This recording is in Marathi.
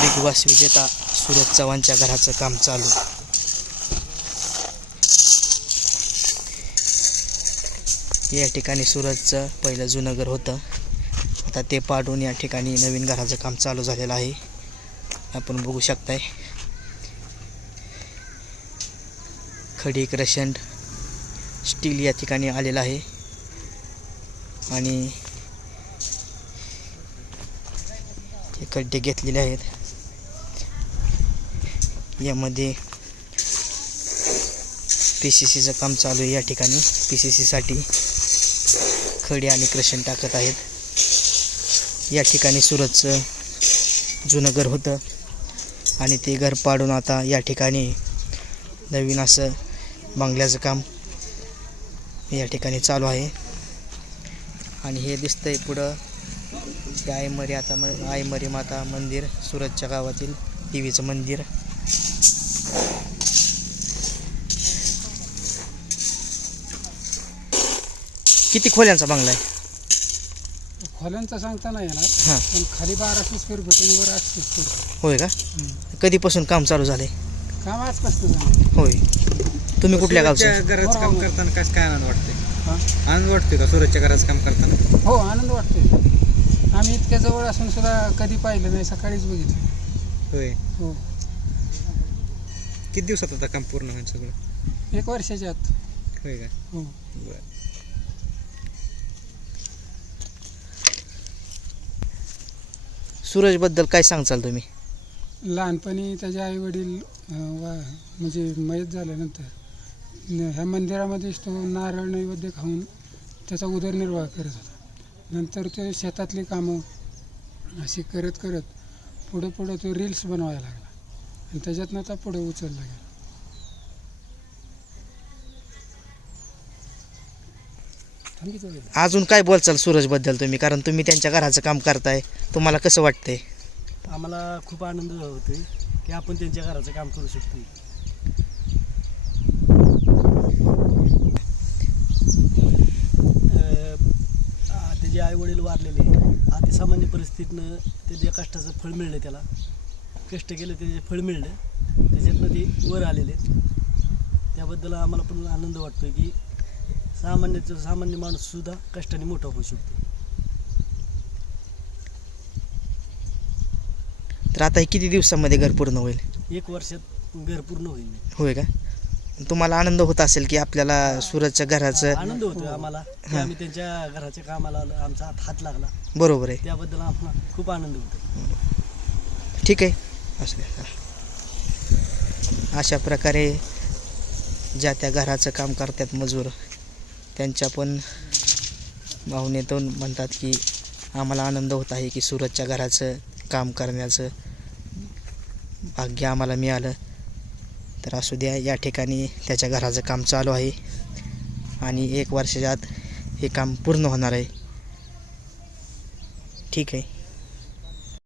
बिग बॉस विजेता सूरज चव्हाणच्या घराचं काम चालू. या ठिकाणी सूरजचं पहिलं जुनं घर होतं, आता ते पाडून या ठिकाणी नवीन घराचं काम चालू झालेलं आहे. आपण बघू शकताय खडी क्रशंड स्टील या ठिकाणी आलेलं आहे आणि हे खड्डे घेतलेले आहेत. यामध्ये PCCचं काम चालू आहे. या ठिकाणी PCCसाठी खडी आणि क्रशन टाकत आहेत. या ठिकाणी सूरजचं जुनं घर होतं आणि ते घर पाडून आता या ठिकाणी नवीन असं बंगल्याचं काम या ठिकाणी चालू आहे. आणि हे दिसतंय पुढं ते आईमरी माता मंदिर, सूरजच्या गावातील देवीचं मंदिर. किती खोल्यांचा बंगला आहे? खोल्यांचा सांगता नाही येणार, हां, पण खाली 1200 स्क्वेअर फूट आणि वर 800 स्क्वेअर फूट. होय का? कधीपासून काम चालू झालंय? काम आजपासून झालं. होय. तुम्ही कुठल्या गावचे? घराचं काम करताना काय आनंद वाटते? आनंद वाटते का सूरजच्या घराचं काम करताना? हो, आनंद वाटतोय. आम्ही इतक्या जवळ असून सुद्धा कधी पाहिलं नाही, सकाळीच बघितलं. होय. हो, किती दिवसात आता काम पूर्ण होईल सगळं? 1 वर्षाच्या आत. होय का? हो. बरं. सूरजबद्दल काय सांगचाल तुम्ही? लहानपणी त्याचे आई वडील म्हणजे मयत झाल्यानंतर ह्या मंदिरामध्येच तो नारळ नैवेद्य खाऊन त्याचा उदरनिर्वाह करत होता. नंतर ते शेतातली कामं अशी करत करत पुढं तो रील्स बनवायला लागला आणि त्याच्यातनं आता पुढे उचलला गेला. अजून काय बोलचाल सूरजबद्दल तुम्ही? कारण तुम्ही त्यांच्या घराचं काम करताय, तुम्हाला कसं वाटतंय? आम्हाला खूप आनंद होतोय की आपण त्यांच्या घराचं काम करू शकतो. त्याचे आई वडील वारलेले, अतिसामान्य परिस्थितीनं त्याच्या कष्टाचं फळ मिळलं. त्याला कष्ट केलं, त्याचे फळ मिळलं, त्याच्यातनं ते वर आलेले. त्याबद्दल आम्हाला पण आनंद वाटतोय की सामान्य माणूससुद्धा कष्टाने मोठा होऊ शकतो. तर आता हे किती दिवसामध्ये घर पूर्ण होईल? 1 वर्षात घर पूर्ण होईल. होय का? तुम्हाला आनंद होत असेल की आपल्याला सूरजच्या घराचं? आनंद होतो आम्हाला की आम्ही त्यांच्या घराच्या कामाला आमचा हात लागला. बरोबर आहे. त्याबद्दल आम्हाला खूप आनंद होतो. ठीक आहे. अशा प्रकारे ज्या त्या घराचं काम करतात मजूर, त्यांच्या पण भावनेतून म्हणतात की आम्हाला आनंद होत आहे की सूरजच्या घराचं काम करण्याचं भाग्य आम्हाला मिळालं. तर असू द्या, या ठिकाणी त्याच्या घराचं काम चालू आहे आणि 1 वर्षाच्या आत हे काम पूर्ण होणार आहे. ठीक आहे.